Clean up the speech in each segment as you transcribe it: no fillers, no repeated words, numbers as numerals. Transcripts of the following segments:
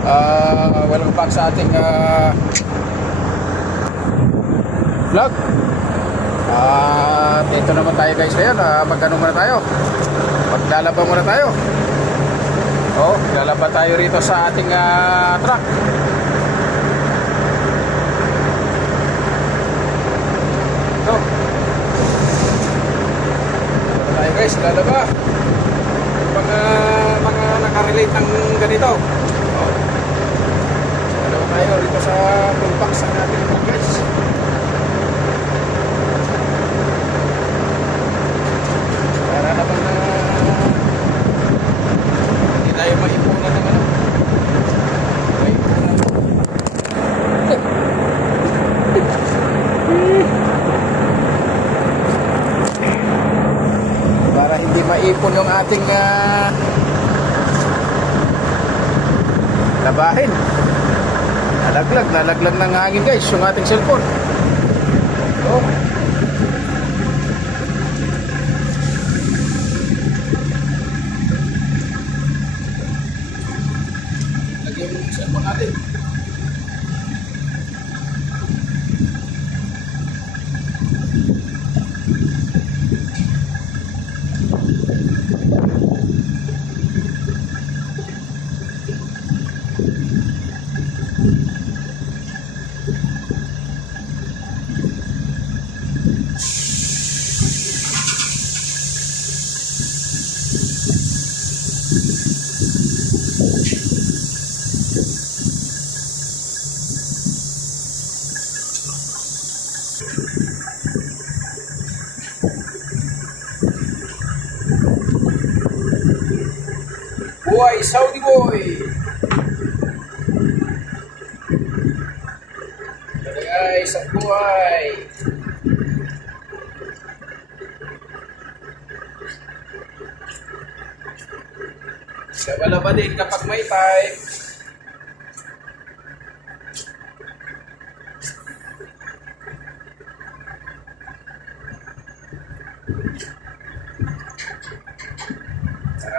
Welcome back sa ating vlog. Dito naman tayo guys ngayon. Magano muna tayo? Maglalaba muna tayo. Lalaba tayo rito sa ating truck. Ito. Ito tayo guys, lalaba. Mga nakarelate ng ganito. Dalawa tayo rito sa toolbox ng ating truck guys. Para naman na hindi tayo maipunan ng ano. Maipunan. Para hindi maipon yung ating labahin. Nalaglag ng hangin guys yung ating cellphone. Lagyan yung cellphone natin. Buhay Saudi boy. Ito guys, ang buhay. Wala din kapag may time.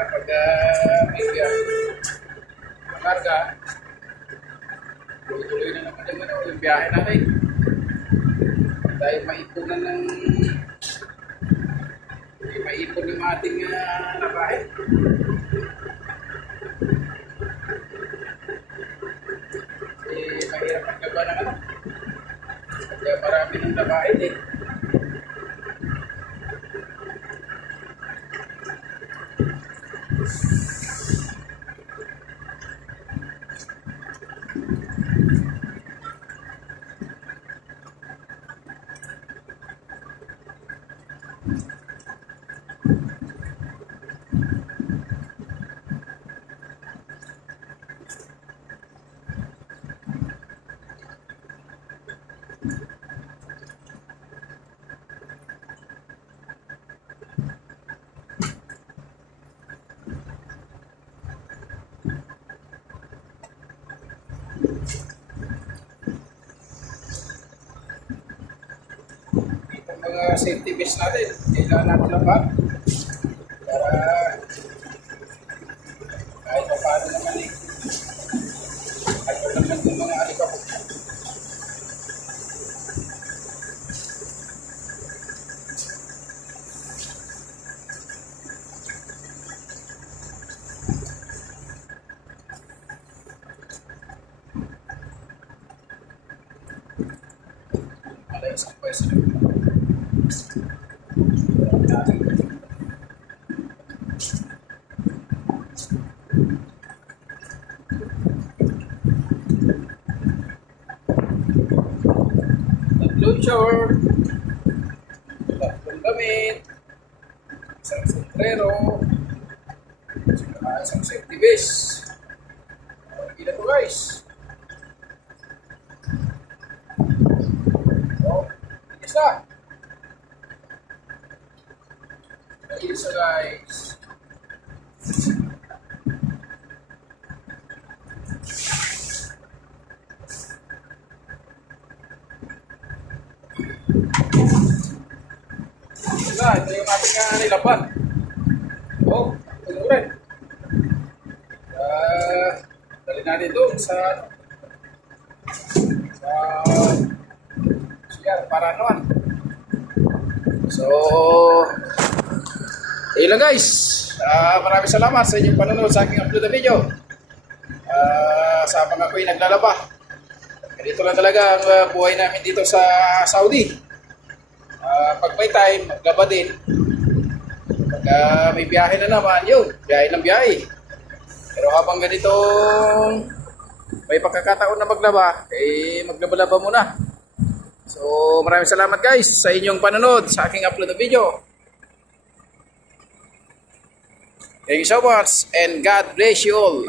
Pag may karga, tuloy-tuloy na naman yung biyahe natin. Dahil maipunan ng maipon yung ating labahin. Mahirap ang gaba ng ano. Kaya marami ng labahin eh. Mga safety vest natin, kailangan natin laban para kahit pa paano naman eh ayaw naman yung mga alikabok. Malay isang pwesto tatlong short, tatlong damit, isang sombrero, isang safety vest. Okay na to guys. Isa. Isa guys. Ito yung ating nilaban. Ito rin. Dali natin natin doon sa CR para naman. So, ayun lang guys. Maraming salamat sa inyong panonood sa aking upload na video. Sa mga ako'y naglalaba. Ganito lang talaga ang buhay namin dito sa Saudi. Pag may time, maglaba din. Pag may biyahe na naman, yun, biyahe ng biyahe. Pero habang ganitong may pagkakataon na maglaba, maglaba-laba muna. So, maraming salamat guys sa inyong panonood sa aking upload na video. Thank you so much and God bless you all.